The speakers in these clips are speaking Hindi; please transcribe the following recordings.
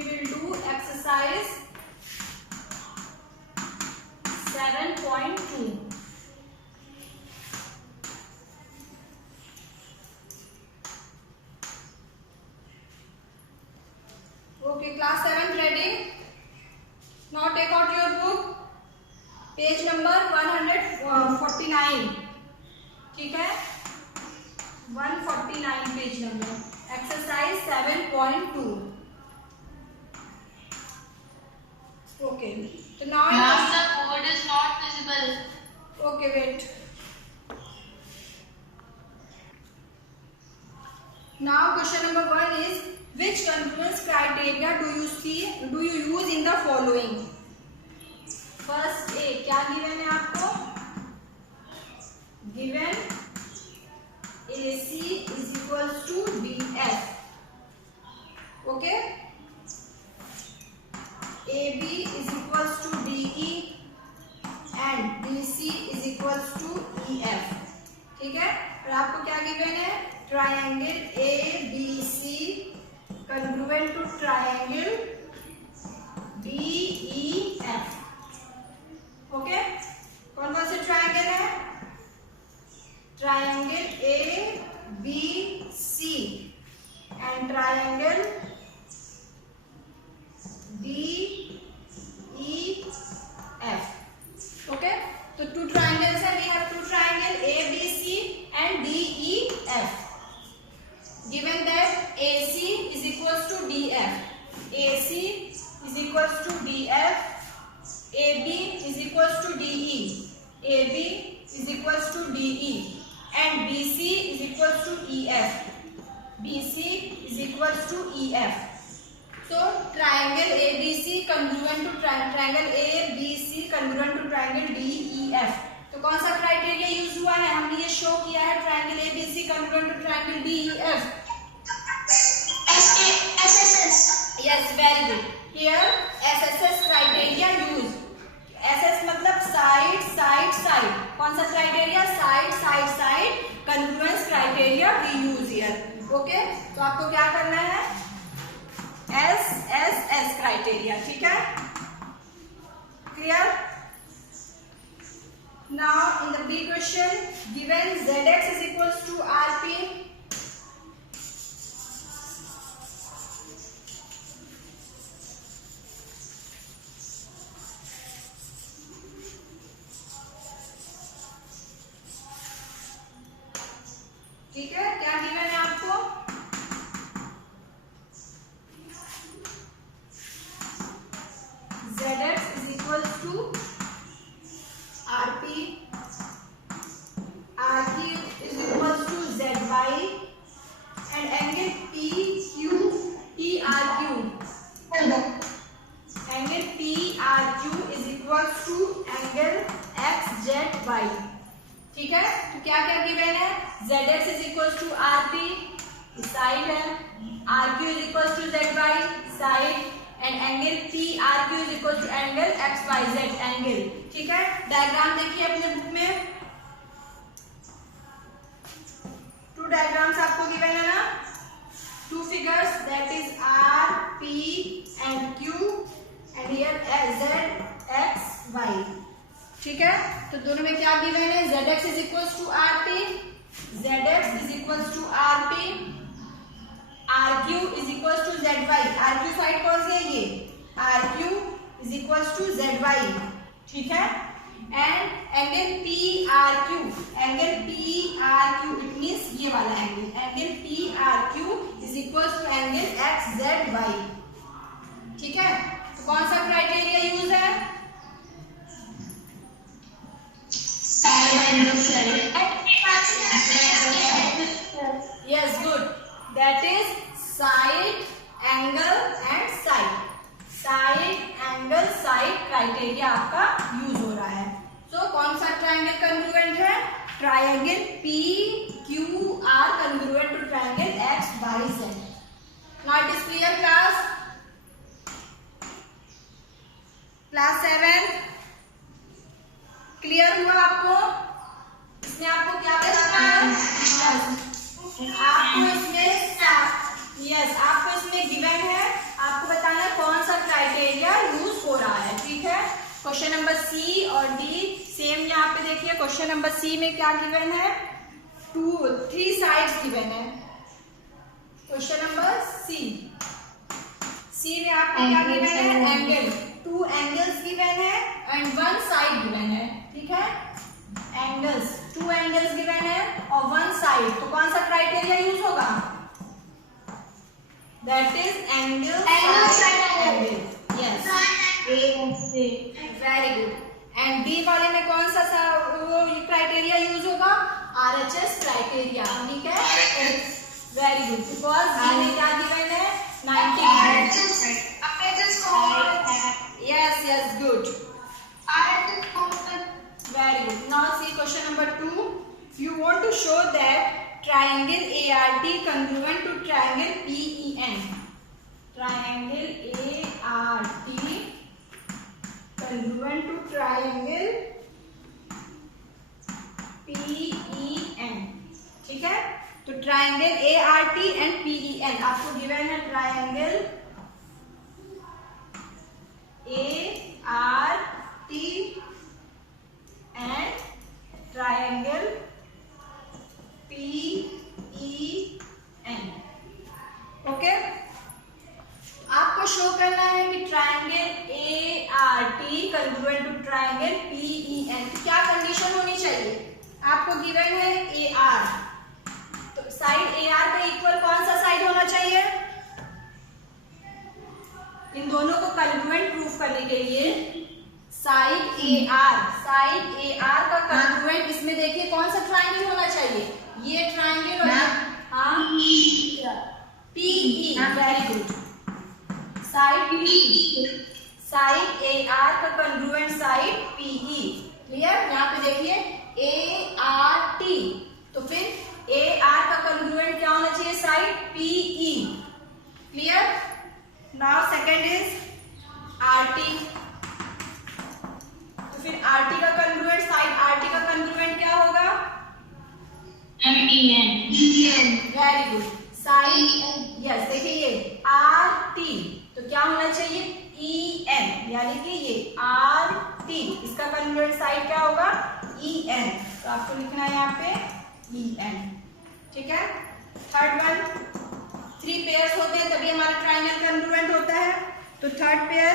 we will do exercise 7.2. Okay, class 7 ready? Now take out your book, page number 149. ठीक है, 149 page number, exercise 7.2. Okay, so now the board is not visible. Okay, wait. Now question number 1 is, which congruence criteria do you use in the following? First A, क्या given है आपको? Given AC is equals to DF. Okay? AB is equals to DE and BC is equals to EF. ठीक है? और आपको क्या given है? Triangle ABC congruent to triangle DEF. Okay? कौन कौन से ट्रायंगल है? Triangle ABC and triangle DEF. Okay? तो two triangles है. We have two triangle ABC and DEF. Given that AC is equals to DF, AC is equals to DF, AB is equals to DE, AB is equals to DE, and BC is equals to EF, BC is equals to EF. So triangle ABC congruent to triangle ABC congruent to triangle DEF. तो कौन सा क्राइटेरिया यूज हुआ है? हमने ये शो किया है triangle ABC congruent to triangle DEF. SSS. Yes, very good. Here SSS criteria used. SS मतलब साइड साइड साइड. कौन सा criteria? Side side side congruence criteria we use here. Okay, तो आपको क्या करना है? SSS criteria. ठीक है, clear? Now in the B question, given ZX is equals to RP, ठीक है, क्या गिवन है आपको? ZX is equals to RP, RQ is equals to ZY and angle PRQ. Angle PRQ is equals to angle XZY. ठीक है, तो क्या क्या गिवन है? ZX is equals to RP, side है, RQ is equals to ZY, side, and angle PRQ is equals to angle XYZ angle. ठीक है, डायग्राम देखिए अपने बुक में. टू डायग्राम्स आपको गिवन है ना, two figures, that is R, P and Q and here Z, X, Y. ठीक है, तो दोनों में क्या गिवन है? ZX is equals to RP, ZX is equals to RP, RQ is equals to ZY. RQ side कौन सी है? ये RQ is equals to ZY. ठीक है, and angle PRQ, angle PRQ it means ये वाला angle, angle PRQ is equals to angle XZY. ठीक है, तो कौन सा क्राइटेरिया यूज है? Yes, good. That is side, angle and side. Side, angle, side criteria आपका यूज हो रहा है. तो कौन सा ट्राइंगल कन्ग्रुएंट है? Triangle PQR congruent to triangle XYZ. Now it is clear class? Class 7 clear हुआ आपको? इसमें आपको क्या बताना है? आपको इसमें गिवन है, आपको बताना है क्वेश्चन नंबर सी और डी सेम यहाँ पे देखिए। क्वेश्चन नंबर सी में क्या गिवन है, 3 साइड्स गिवन है। क्वेश्चन नंबर सी में आपको क्या गिवन है, एंगल, 2 एंगल्स गिवन है एंड 1 साइड गिवन है। ठीक है, एंगल्स, 2 एंगल्स गिवन है और 1 साइड, तो कौन सा क्राइटेरिया यूज होगा, that is angle side angle. Yes, very good. And D वाले में कौन सा वो क्राइटेरिया यूज होगा, RHS क्राइटेरिया। ठीक है, वेरी गुड, बिकॉज डी में क्या गिवन है, 90 yes good, very good. Now see question number 2. You want to show that triangle ART congruent to triangle PEN. Triangle ART congruent to triangle PEN. ठीक है, तो ट्राइंगल ART एंड PEN आपको गिवन है, triangle ART and triangle PEN। Okay, आपको शो करना है कि triangle ART congruent to triangle PEN। क्या कंडीशन होनी चाहिए, आपको गिवन है AR, तो साइड AR का इक्वल कौन सा साइड होना चाहिए, इन दोनों को कॉन्ग्रुएंट प्रूफ करने के लिए साइड AR का कॉन्ग्रुएंट, इसमें देखिए कौन सा ट्राइंगल होना चाहिए, ये ट्राइंगल और PE, very good, side AR का कॉन्ग्रुएंट साइड PE। क्लियर, यहाँ पे देखिए ART, तो फिर AR का कॉन्ग्रुएंट क्या होना चाहिए, side PE। Clear, now second is RT, तो फिर RT का कॉन्ग्रुएंट, साइड RT का कॉन्ग्रुएंट क्या होगा, MEN, very good, side, yes देखिए ये RT, तो क्या होना चाहिए EN, यानी कि ये RT, इसका कॉन्ग्रुएंट साइड क्या होगा EN, तो आपको लिखना है यहाँ पे EN। ठीक है, थर्ड वन, 3 पेयर्स होते हैं तभी हमारा ट्राइंगल कॉन्ग्रुएंट होता है, तो थर्ड पेयर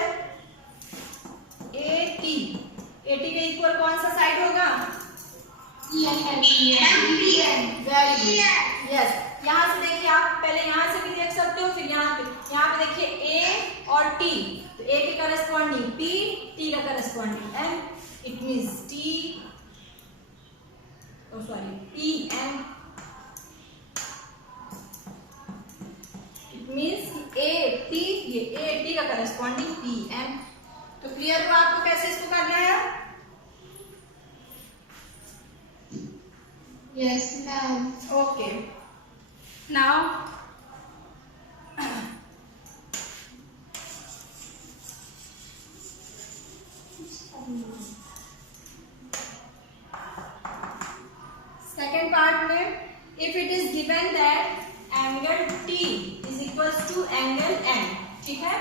AT के इक्वल कौन सा साइड होगा, MEN, वेरी गुड, यस। यहाँ से देखिए, आप पहले यहाँ से भी देख सकते हो, फिर यहाँ पे देखिए A और T, तो A के करस्पॉन्डिंग P, T का corresponding N, it means PN, it means AT, ये AT का करस्पॉन्डिंग PN। तो क्लियर हुआ आपको कैसे इसको करना है, yes ma'am, okay. Now second part में, if it is given that angle T is equals to angle N। ठीक है,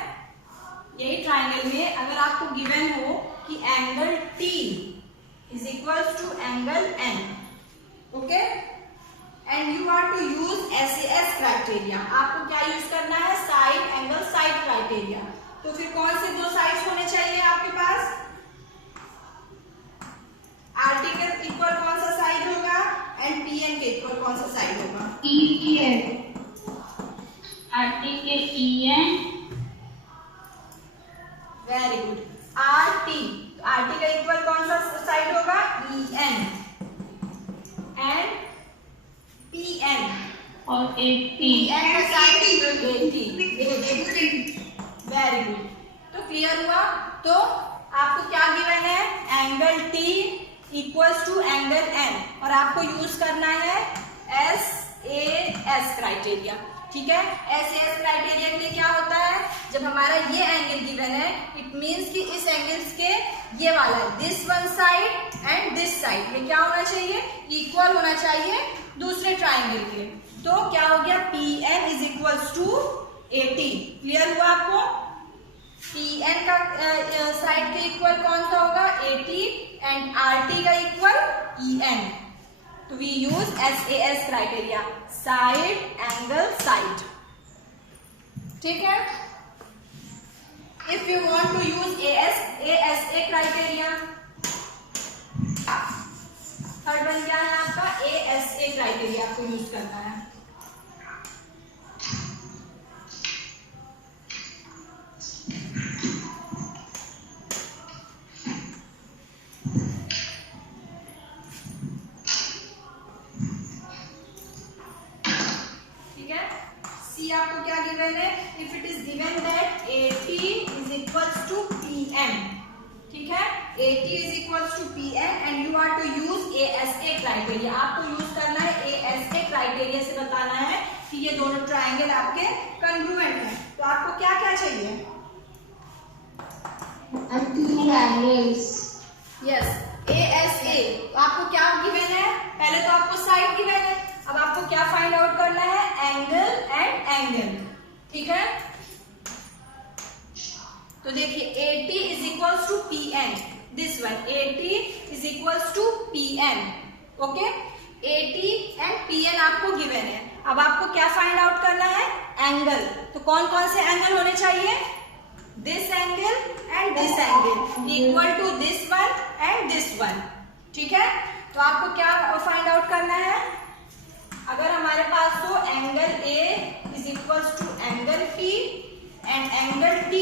यही ट्राइंगल में अगर आपको गिवन हो कि angle T is equals to angle N, okay, and you are to use SAS criteria, आपको क्या यूज करना है, साइड एंगल साइड क्राइटेरिया। तो फिर कौन से 2 साइड्स होने चाहिए आपके पास, RT के इक्वल कौन सा साइड होगा एंड PN के इक्वल कौन सा साइड होगा, EN, RT के EN, वेरी गुड, RT का इक्वल कौन सा साइड होगा, EN, एंड PN और AT, PN का साइड AT, वेरी गुड। तो क्लियर हुआ, तो आपको क्या गिवन है, angle T equals to angle N, और आपको यूज करना है SAS क्राइटेरिया। ठीक है, SAS क्राइटेरिया के लिए क्या होता है, जब हमारा ये एंगल गिवन है, इट मींस कि इस एंगल्स के ये वाला है, this one side and this side में क्या होना चाहिए, इक्वल होना चाहिए दूसरे ट्राइंगल के। तो क्या हो गया, PN is equals to AT। Clear हुआ आपको, PN का साइड के इक्वल कौन सा होगा, AT, एंड RT का इक्वल EN. तो we use SAS criteria, side angle side. ठीक है. If you want to use ASA criteria, third one क्या है आपका, ASA क्राइटेरिया आपको यूज करना है. आपको क्या गिवन है, if it is given that AT is equals to PN. ठीक है, AT is equals to PN and you are to use ASA criteria. आपको यूज करना है ASA क्राइटेरिया से बताना है कि ये दोनों ट्रायंगल आपके कॉन्ग्रुएंट हैं. तो आपको क्या क्या चाहिए, यस ASA. तो आपको क्या गिवन है, पहले तो आपको साइड गिवन है, अब आपको क्या फाइंड आउट करना है, एंगल एंड एंगल. ठीक है, तो देखिए AT is equals to PN, this one AT is equals to PN. Okay, AT and PN आपको गिवन है. अब आपको क्या फाइंड आउट करना है, एंगल. तो कौन कौन से एंगल होने चाहिए, this angle and this angle equal to this one and this one. ठीक है, तो आपको क्या फाइंड आउट करना है, अगर हमारे पास तो angle A is equals to angle P and angle T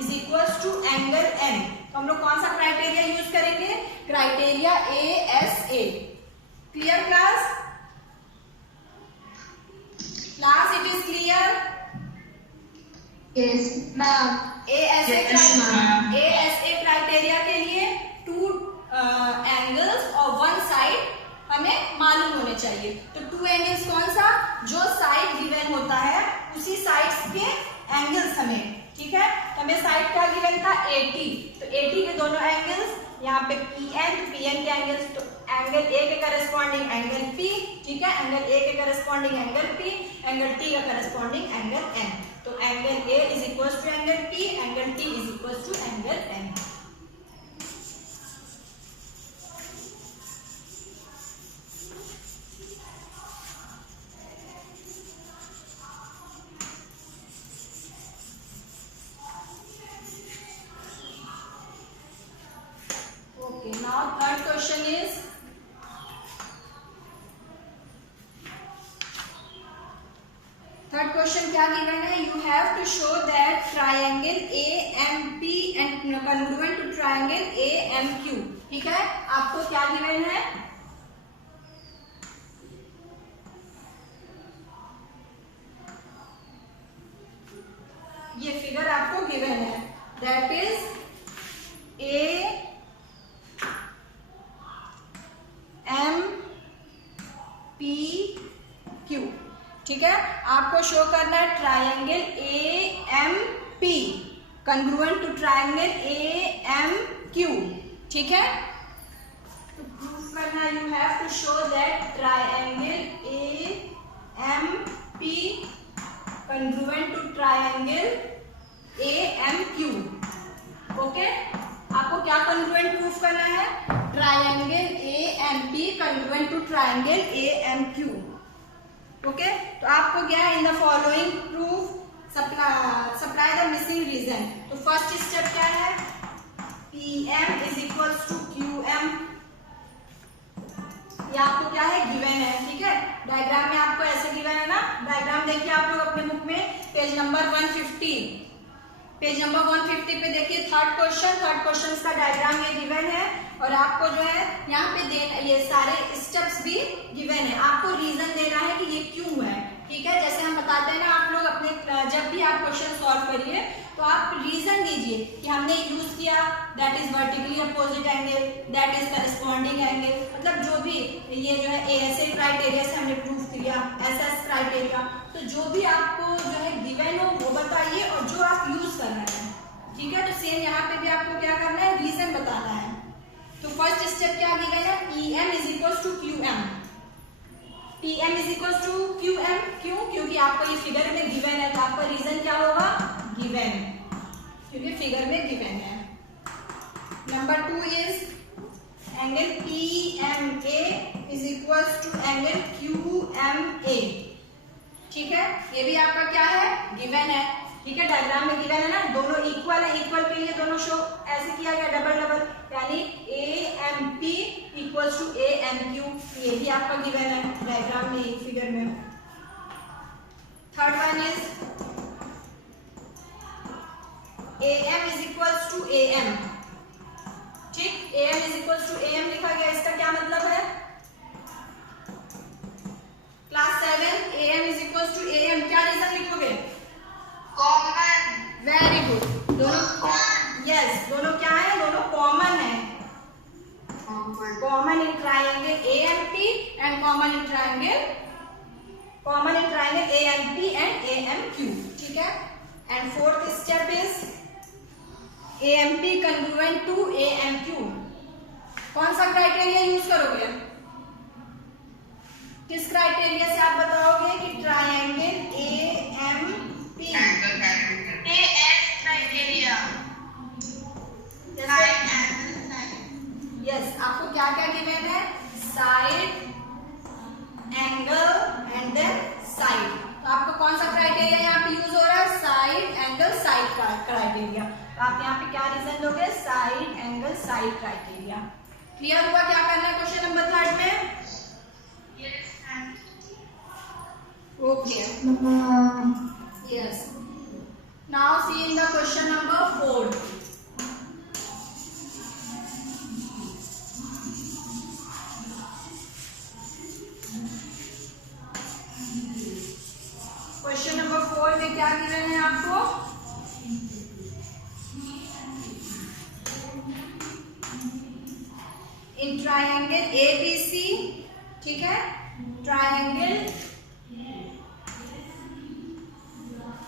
is equals to angle N, तो हम लोग कौन सा क्राइटेरिया यूज करेंगे, criteria ASA. Clear class, class it is clear. Yes, ma'am. ASA criteria के लिए टू एंगल्स और वन साइड हमें मालूम होने चाहिए. तो टू एंगल्स कौन सा, जो साइड गिवन होता है उसी साइड्स के एंगल्स हमें. ठीक है, तो हमें साइड का गिवन था AT, तो AT के दोनों एंगल्स यहाँ पे PN, तो PN के एंगल्स, तो एंगल A के करस्पॉन्डिंग एंगल P. ठीक है, एंगल A के corresponding angle P, angle T का करस्पॉन्डिंग एंगल N. तो angle A is equals to angle P, angle T is equals to angle N. Now third question is, third question क्या गिवन है, you have to show that triangle AMP and congruent to triangle AMQ. ठीक है, आपको क्या गिवन है, ये फिगर आपको गिवन है, दैट इज AMPQ. ठीक है, आपको शो करना है triangle AMP congruent to triangle AMQ. ठीक है, तो प्रूफ करना, you have to show that triangle AMP congruent to triangle AMQ. Okay, आपको क्या कॉन्ग्रुएंट प्रूफ करना है, triangle AMP congruent to triangle AMQ. Okay, तो आपको क्या है, in the following proof supply the missing reason. तो फर्स्ट स्टेप क्या है, PM is equals to QM. ये आपको क्या है, गिवन है. ठीक है, डायग्राम में आपको ऐसे गिवन है ना, डायग्राम देखिए आप लोग अपने बुक में पेज नंबर 150, पेज नंबर 150 पे देखिए थर्ड क्वेश्चन का डायग्राम ये गिवन है, और आपको जो है यहाँ पे ये सारे स्टेप्स भी गिवन है. आपको रीजन देना है कि ये क्यों है. ठीक है, जैसे हम बताते हैं ना, आप लोग अपने जब भी आप क्वेश्चन सॉल्व करिए तो आप रीजन दीजिए कि हमने यूज किया, that is vertically opposite angle, that is corresponding angle. मतलब जो भी ये जो है ASA क्राइटेरिया से हमने प्रूव किया, SS क्राइटेरिया, तो जो भी आपको जो है गिवन हो वो बताइए और जो आप यूज करना है. ठीक है, तो सेम यहाँ पे भी आपको क्या करना है, रीजन बताना है. तो फर्स्ट स्टेप क्या गिवन है, PM is equals to QM. PM is equals to QM. क्यों, क्योंकि आपको ये फिगर में गिवन है, तो आपका रीजन क्या होगा, गिवन. क्योंकि फिगर में गिवन है। Number 2 is angle PMA is equals to angle QMA। ठीक है, ये भी आपका क्या है, गिवन है। ठीक है, डायग्राम में गिवन है ना, दोनों इक्वल है, इक्वल के लिए दोनों शो ऐसे किया गया डबल डबल, यानी AMP इक्वल्स टू AMQ, ये भी आपका गिवन है डायग्राम में, फिगर में। Third one is AM is equals to AM। ठीक, AM is equals to AM लिखा गया, इसका क्या मतलब है? Class 7 AM is equals to AM, क्या रीजन लिखोगे? कॉमन। वेरी गुड, दोनों यस, दोनों क्या है, दोनों कॉमन है। Common in triangle AMP and common in triangle AMP and AMQ। ठीक है, and fourth step is AMP congruent to AMQ। कौन सा क्राइटेरिया यूज करोगे? किस क्राइटेरिया से आप बताओगे कि ट्राइंगल AMP क्राइटेरिया। यस, आपको क्या क्या गिवन है? Side, angle and then side. तो आपको कौन सा क्राइटेरिया यहाँ पे यूज हो रहा है? साइड, एंगल, साइड का क्राइटेरिया। तो आप यहाँ पे क्या रीजन दोगे? Side, angle, side criteria. Clear हुआ क्या करना है क्वेश्चन नंबर 3 में? Okay, yes. Now see in the question number 4। Question number 4 में क्या गिवन है आपको? इन ट्राइंगल ABC, ठीक है, ट्राइंगल,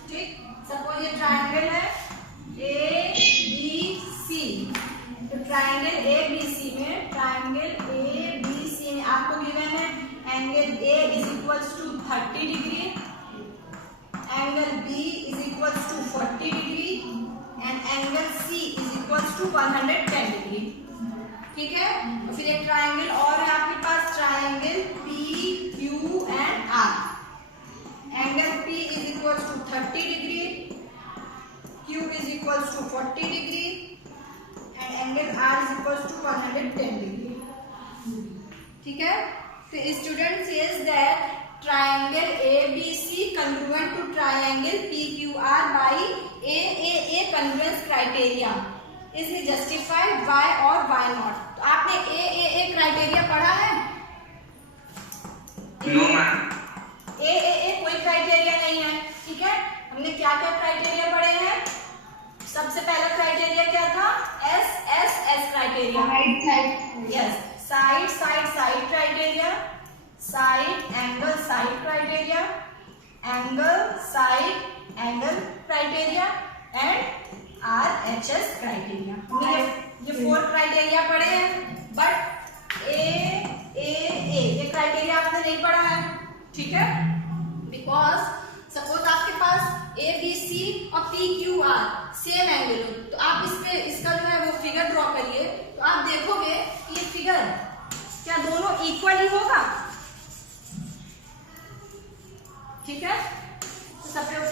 ठीक, सपोज ये ट्राइंगल है ABC। तो ट्राइंगल ABC में आपको गिवन है angle A is equals to 30 degree, angle B is equals to 40 degree and angle C is equals to 110 degree. ठीक है, तो फिर एक ट्राइंगल और है आपके पास, triangle PQ and R। Angle P is equals to 30 degree, Q is equals to 40 degree and angle R is equals to 110 degree. ठीक है, तो student says that triangle ABC congruent to triangle PQR by AAA congruence criteria is justified why or why not। तो आपने AAA क्राइटेरिया पढ़ा है? No ma'am. AAA कोई क्राइटेरिया नहीं है। ठीक है, हमने क्या क्या क्राइटेरिया पढ़े हैं? सबसे पहला क्राइटेरिया क्या था? SSS criteria. Yes, side side side criteria, side angle side criteria, angle side angle criteria and RHS criteria. हमने ये 4 क्राइटेरिया पढ़े हैं, बट AAA ये क्राइटेरिया आपने नहीं पढ़ा है। ठीक है, बिकॉज सपोज आपके पास ABC और PQR सेम एंगल हो, तो आप इस पे इसका जो है वो फिगर ड्रॉ करिए, तो आप देखोगे कि ये फिगर क्या दोनों इक्वल ही होगा। ठीक है, तो सपोज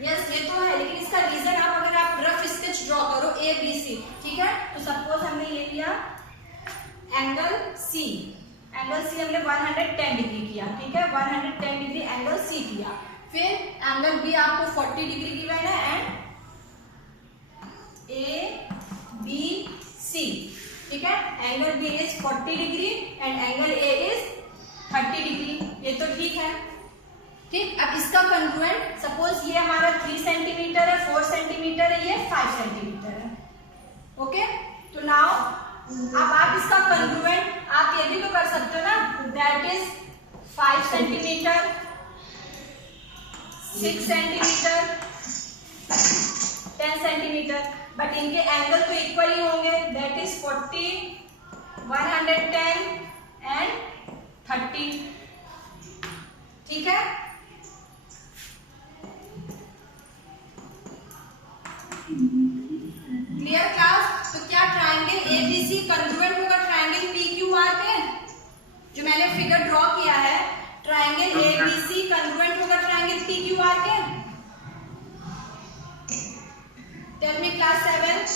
यस, ये तो है, लेकिन इसका रीजन आप अगर आप रफ स्केच ड्रॉ करो ABC, ठीक है, तो सपोज हमने ये लिया एंगल C हमने 110 डिग्री किया। ठीक है, 110 डिग्री एंगल C किया, फिर एंगल B आपको 40 डिग्री गिवन है एंड ABC। ठीक है, angle B is 40 degree and angle A is 30 degree, ये तो ठीक है। ठीक, अब इसका कंग्रुएंट सपोज ये हमारा 3 सेंटीमीटर है, 4 सेंटीमीटर है, ये 5 सेंटीमीटर है। ओके, तो नाउ अब आप इसका कंग्रुएंट आप ये भी तो कर सकते हो ना, that is 5 centimetre, 6 centimetre, 10 centimetre, but इनके एंगल तो इक्वल ही होंगे, दैट इज 40, 110 एंड 30। ठीक है, class 7?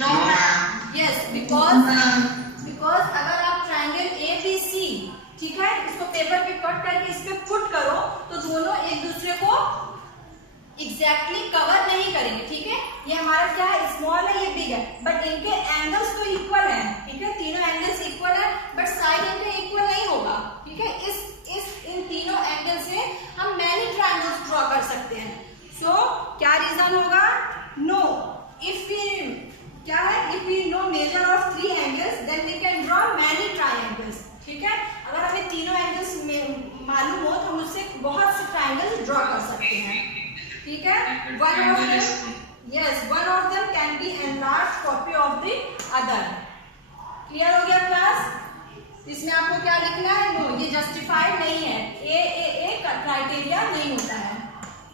No, ma'am. Yes, because अगर आप ट्राइंगल ABC, ठीक है, इसको पेपर पे कट करके इस पे पुट करो तो दोनों एक दूसरे को एग्जैक्टली कवर नहीं करेंगे, ठीक है। ये हमारा क्या है, स्मॉल है, ये बिग है, बट इनके एंगल्स तो इक्वल हैं, ठीक है, तीनों एंगल्स इक्वल है, बट साइड इनके इक्वल नहीं होगा, ठीक है। इन तीनों एंगल से हम मैनी ट्रायंगल्स ड्रॉ कर सकते हैं। सो क्या रीजन होगा, नो, इफ वी क्या है, if we know measure of 3 angles then we can draw many triangles, ठीक है। अगर हमें तीनों एंगल्स मालूम हो तो हम उससे बहुत से ट्रायंगल्स ड्रॉ कर सकते हैं, ठीक है। One of them can be enlarged copy of the other. Clear हो गया क्लास? इसमें आपको क्या लिखना है, नो, ये जस्टिफाइड नहीं है, ए का क्राइटेरिया नहीं होता है।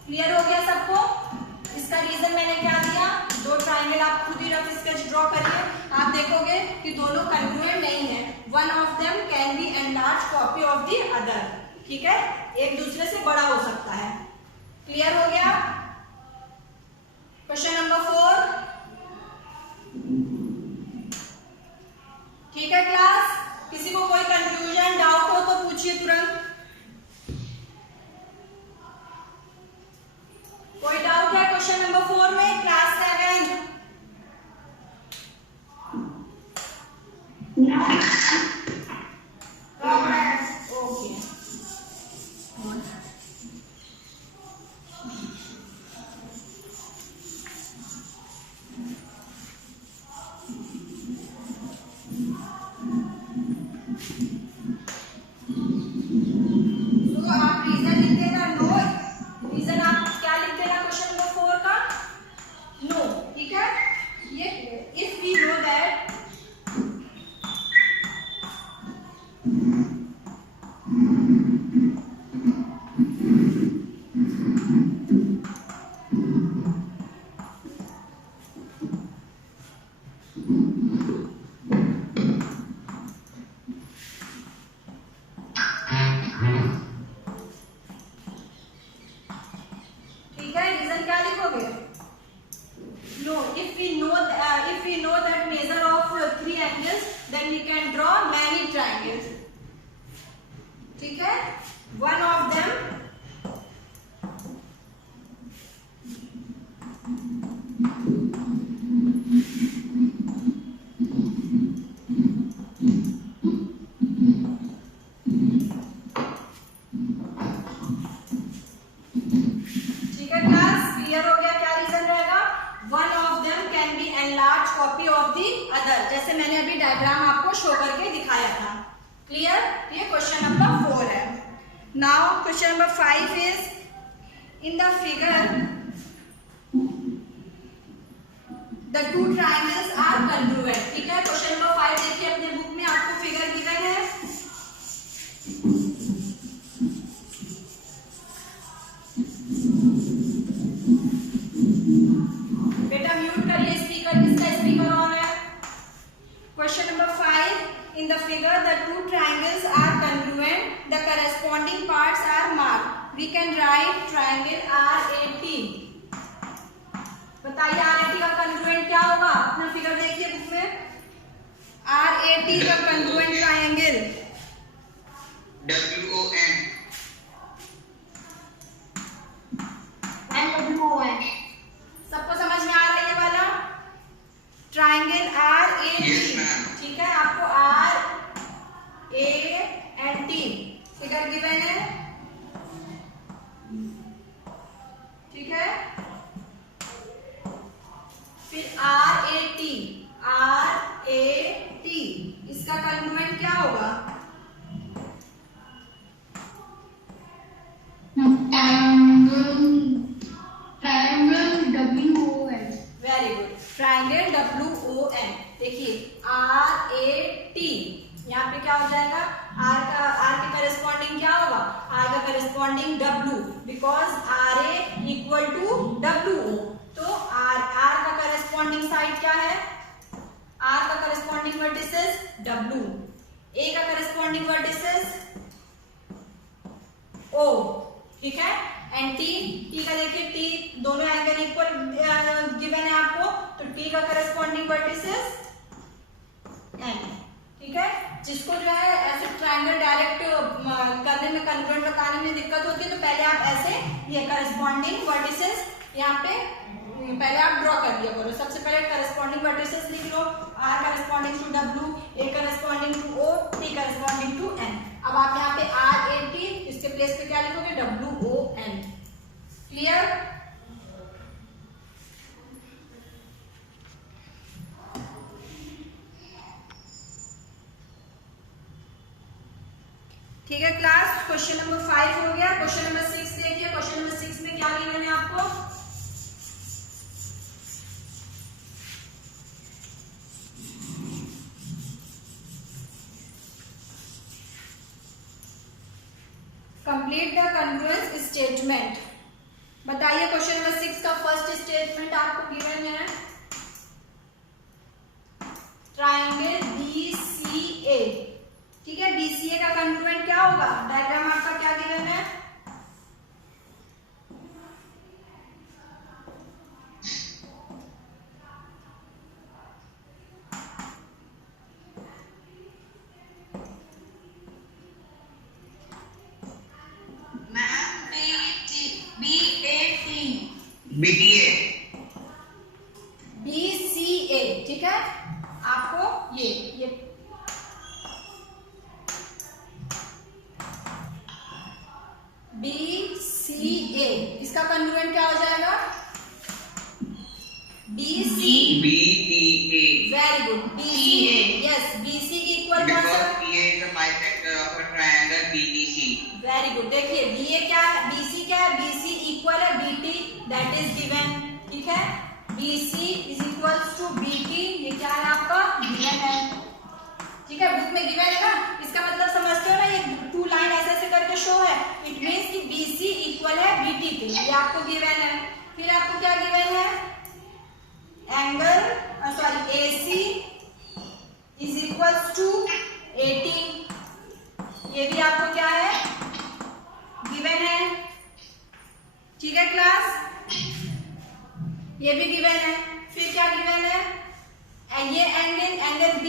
क्लियर हो गया सबको? इसका रीजन मैंने क्या दिया, 2 ट्राइंगल आप खुद ही रफ स्केच ड्रॉ करिए, आप देखोगे कि दोनों कंग्रुएंट नहीं है। One of them can be enlarged copy of the other, ठीक है, एक दूसरे से बड़ा हो सकता है। क्लियर हो गया? क्वेश्चन नंबर 4, ठीक है क्लास? किसी को कोई कंफ्यूजन डाउट हो तो पूछिए तुरंत। कोई डाउट है क्वेश्चन नंबर 4 में, क्लास 7? ओके, तो आप रीजन लिख देना, नो, रीजन आप क्या लिख देना क्वेश्चन नंबर 4 का, नो, ठीक है। ये इफ वी नो दैट ठीक है, वन ऑफ देम ठीक है क्लास, क्लियर हो गया क्या रीजन रहेगा? One of them can be enlarge copy of the other, जैसे मैंने अभी डायग्राम आपको शो करके दिखाया था। क्लियर? ये क्वेश्चन नंबर 4 है। Now question number 5 is in the figure the two triangles are congruent. ठीक है, क्वेश्चन नंबर 5 देखिए अपने बुक में, आपको फिगर गिवन है। बेटा म्यूट करिए स्पीकर, किसका स्पीकर ऑन है? Question number 5, in the figure the two triangles are congruent, the corresponding parts are marked. We can write triangle RAT. बताइए RAT का congruent क्या होगा? अपना फिगर देखिए बुक में, RAT का congruent triangle WON। सबको समझ में आ रहा है ये वाला? Triangle RAT। ठीक है, आपको RAT फिगर गिवन है। ठीक है, फिर RAT इसका कॉन्ग्रुएंट क्या होगा? Triangle WON। Very good, triangle WON। देखिए RAT, यहाँ पे क्या हो जाएगा? R के करेस्पॉन्डिंग क्या होगा? R का corresponding W, because RA equal to WO। तो R का करेस्पॉन्डिंग साइड क्या है? R का करेस्पॉन्डिंग वर्टिसेस W, A का करेस्पॉन्डिंग वर्टिसेस O। ठीक है, एंड टी का देखिए टी दोनों एंगल इक्वल गिवन है आपको, तो टी का करस्पॉन्डिंग वर्टिसेस एन। ठीक है, जिसको जो है ऐसे ट्रायंगल डायरेक्ट करने में, कन्वर्ट बताने में दिक्कत होती है, तो पहले आप ऐसे ये करस्पॉन्डिंग वर्टिसेस यहाँ पे पहले आप ड्रॉ कर दिया करो। सबसे पहले करस्पॉन्डिंग वर्टिसेस लिख लो, R corresponding to W, A corresponding to O, T corresponding to N. अब आप यहाँ पे आर ए टी, इसके प्लेस पे क्या लिखोगे, डब्ल्यू ओ एन। क्लियर? ठीक है क्लास, क्वेश्चन नंबर 5 हो गया। क्वेश्चन नंबर 6 देखिए। क्वेश्चन नंबर 6 में क्या गिवन है आपको, कंप्लीट द कॉन्ग्रुएंस स्टेटमेंट। बताइए क्वेश्चन नंबर 6 का फर्स्ट स्टेटमेंट आपको गिवन है, ट्रायंगल BCA। ठीक है, BCA का कॉन्ग्रुएंट क्या होगा, डायग्राम आपका क्या गिवन है, BCA। ठीक है, आपको ये BCA, इसका कॉन्ग्रुएंट क्या हो जाएगा, BC। Very good, BCA। Yes, BC की इक्वल कौन सा, वेरी गुड। देखिए BA क्या है, BC क्या है, BC इक्वल है BT, दैट इज गिवन। ठीक है, BC is equals to BT, ये क्या है आपका गिवन है। ठीक है, बुक में गिवन है ना, इसका मतलब समझते हो ना, ये 2 लाइन ऐसे ऐसे करके शो है, इट मींस कि BC इक्वल है BT के, ये आपको गिवन है। फिर आपको क्या गिवन है, angle sorry AC is equals to 80, ये भी आपको क्या है गिवन है। ठीक है क्लास, ये भी गिवन है। फिर क्या गिवन है, ये एंगल B,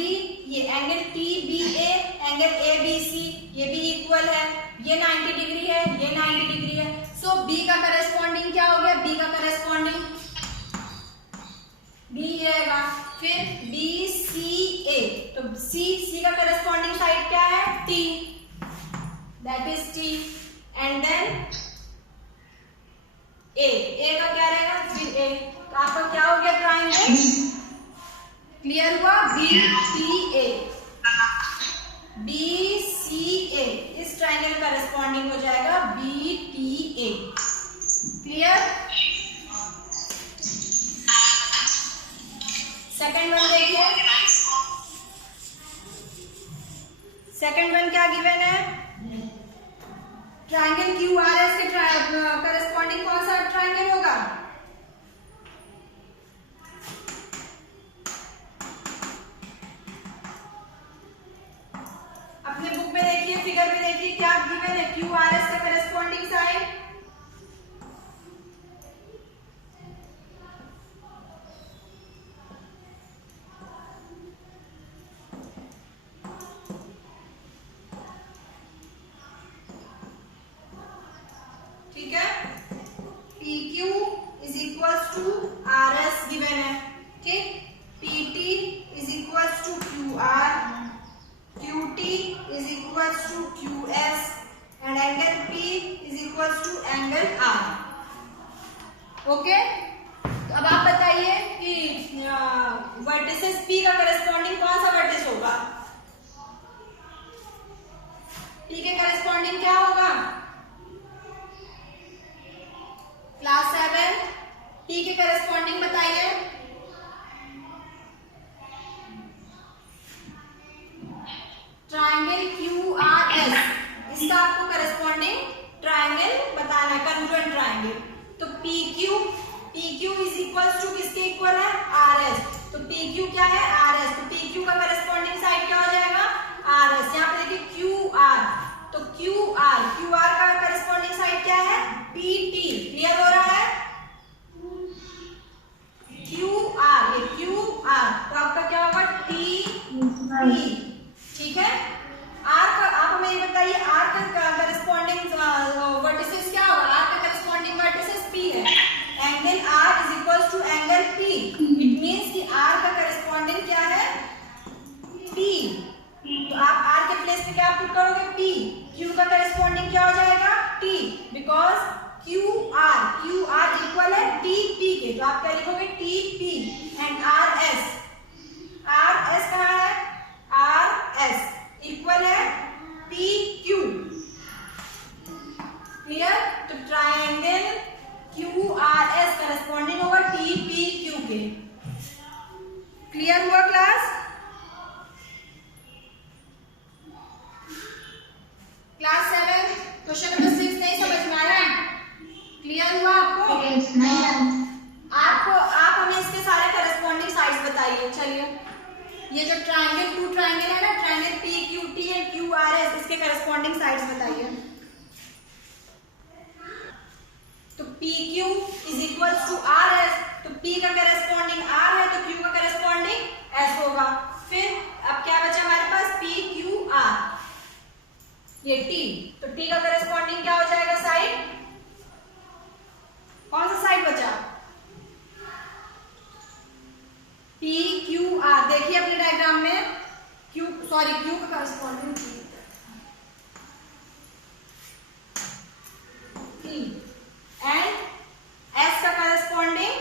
ये एंगल TBA, एंगल ABC, ये भी इक्वल है, ये 90 डिग्री है, ये 90 डिग्री है। सो B का करस्पॉन्डिंग क्या हो गया, B का करस्पॉन्डिंग B रहेगा। फिर BCA, तो C का करस्पॉन्डिंग साइड क्या है, T, that is T। And then A का क्या रहेगा, फिर A, तो आपका क्या हो गया ट्रायंगल, क्लियर हुआ, BCA। BCA इस ट्रायंगल करस्पॉन्डिंग हो जाएगा BTA। क्लियर? सेकंड वन देखिए, सेकंड वन क्या गिवन है, ट्रायंगल QRS के करस्पॉन्डिंग कौन सा ट्रायंगल होगा, अपने बुक में देखिए, फिगर में देखिए क्या गिवन है, QRS का करस्पॉन्डिंग साइड, ठीक है, PQ is equals to RS given है। ठीक, PT is equals to QR, QT is equals to QS and angle P is equals to angle R। Okay, तो अब आप बताइए कि वर्टिसेस P का करस्पॉन्डिंग कौन सा वर्टिस होगा, P के करस्पॉन्डिंग क्या होगा, क्लास 7 P के करस्पॉन्डिंग बताइए, ट्रायंगल QRS, इसका आपको करस्पॉन्डिंग ट्रायंगल बताना है, कॉन्ग्रुएंट ट्रायंगल। तो PQ इज इक्वल्स टू किसके इक्वल है, RS, तो PQ क्या है, RS, तो PQ का करस्पॉन्डिंग साइड क्या हो जाएगा, RS। यहाँ पे देखिए QR, तो QR का करस्पॉन्डिंग साइड क्या है, PT, because Q R equal है टी पी के, तो आप क्या लिखोगे T P and R S कहाँ है, आर एस इक्वल है पी क्यू। क्लियर? तो triangle Q R S corresponding होगा टी पी क्यू के। क्लियर हुआ क्लास? क्लास 7 क्वेश्चन नंबर 6 नहीं समझ में आया? क्लियर हुआ आपको? आप हमें इसके सारे करस्पॉन्डिंग साइड्स बताइए। चलिए, ये जो ट्राइंगल टू ट्राइंगल है ना, triangle P Q T and Q R S, इसके करस्पॉन्डिंग साइड्स बताइए। तो P Q is equal to R S, तो पी का करस्पॉन्डिंग आर है तो क्यू का करस्पॉन्डिंग एस होगा। फिर अब क्या बचा हमारे पास, पी क्यू आर, ये टी, तो टी का करस्पॉन्डिंग क्या हो जाएगा साइड, कौन सा साइड बचा, पी क्यू आर। देखिए अपने डायग्राम में क्यू का करस्पॉन्डिंग टी एंड एस का करस्पॉन्डिंग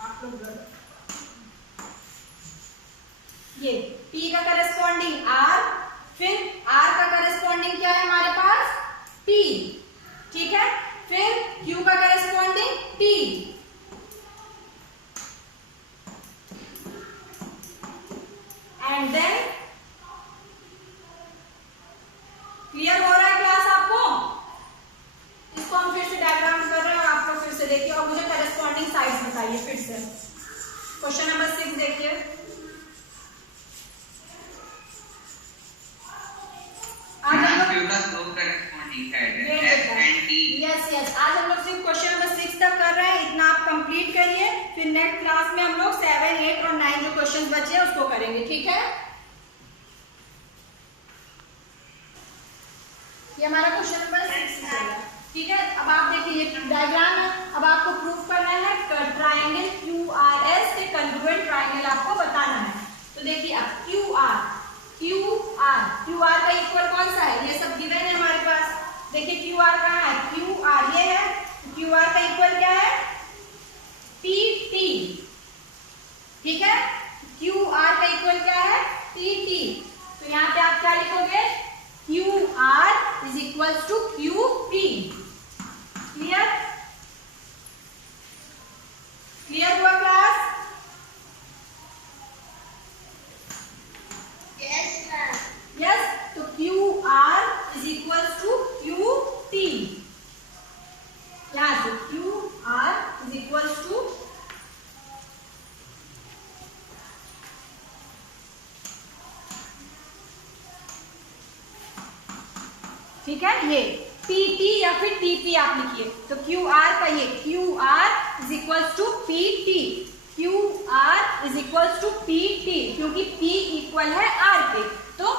आप लोग ये P का करस्पॉन्डिंग R, फिर R का करस्पॉन्डिंग क्या है हमारे पास T, ठीक है, फिर Q का corresponding T, and then clear हो रहा है क्लास आपको? इसको हम फिर से डायग्राम कर रहे हैं और आप लोग फिर से देखिए और मुझे करस्पॉन्डिंग साइड्स बताइए फिर से। क्वेश्चन नंबर 6 देखिए। आज हम लोग सिर्फ क्वेश्चन नंबर 6 तक कर रहे हैं, इतना आप कंप्लीट करिए, फिर नेक्स्ट क्लास में हम लोग 7, 8 और 9 जो क्वेश्चन बचे हैं उसको करेंगे, ठीक है? ये हमारा क्वेश्चन नंबर 6 है, ठीक है। अब आप देखिए ये डायग्राम है, अब आपको प्रूफ करना है ट्राइंगल क्यू आर एस के कंग्रुएंट ट्राइंगल आपको बताना है। तो देखिए अब क्यू आर का इक्वल कौन सा है, ये सब गिवन है हमारे पास। देखिए क्यू आर कहाँ है, क्यू आर ये है, क्यू आर का इक्वल क्या है, टी टी, ठीक है, क्यू आर का इक्वल क्या है, टी टी। तो यहाँ पे आप क्या लिखोगे, Q R is equal to Q P. Clear? Clear हुआ क्लास? यस, तो Q R is equal to Q T, यहां से Q R is equal to ठीक है, ये पी टी या फिर टी पी आप लिखिए। तो क्यू आर का ये Q R is equal to P T, Q R is equal to P T, क्योंकि P इक्वल है R के, तो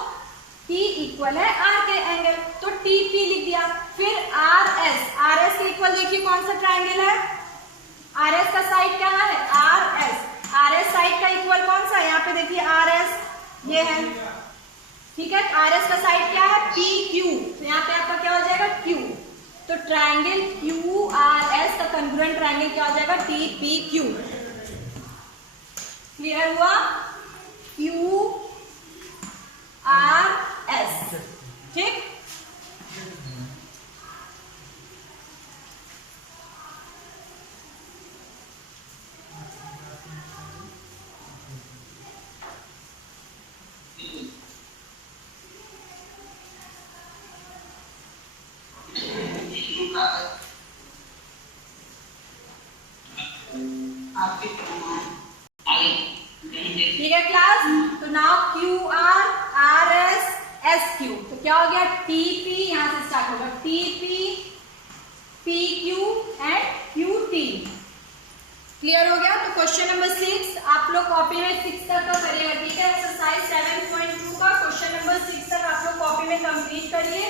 P इक्वल है R के एंगल, तो टी पी लिख दिया। फिर आर एस के इक्वल देखिए कौन सा ट्राइंगल है, आर एस का साइड क्या है, आर एस साइड का इक्वल कौन सा है, यहाँ पे देखिए आर एस ये है, ठीक है, आर एस का साइड क्या है, पी क्यू, तो यहाँ पे आपका क्या हो जाएगा क्यू। तो ट्राइंगल क्यू आर एस का कंग्रुएंट ट्राइंगल क्या हो जाएगा, टी पी क्यू। क्लियर हुआ? क्यू आर एस, ठीक। ठीक है क्लास, तो now Q R S S Q, तो क्या हो गया, टी पी, यहां से स्टार्ट होगा T P, P Q and Q T. Clear हो गया? तो क्वेश्चन नंबर 6 आप लोग कॉपी में 6 तक का करिएगा, ठीक है, एक्सरसाइज 7.2 का क्वेश्चन नंबर 6 तक आप लोग कॉपी में कंप्लीट करिए।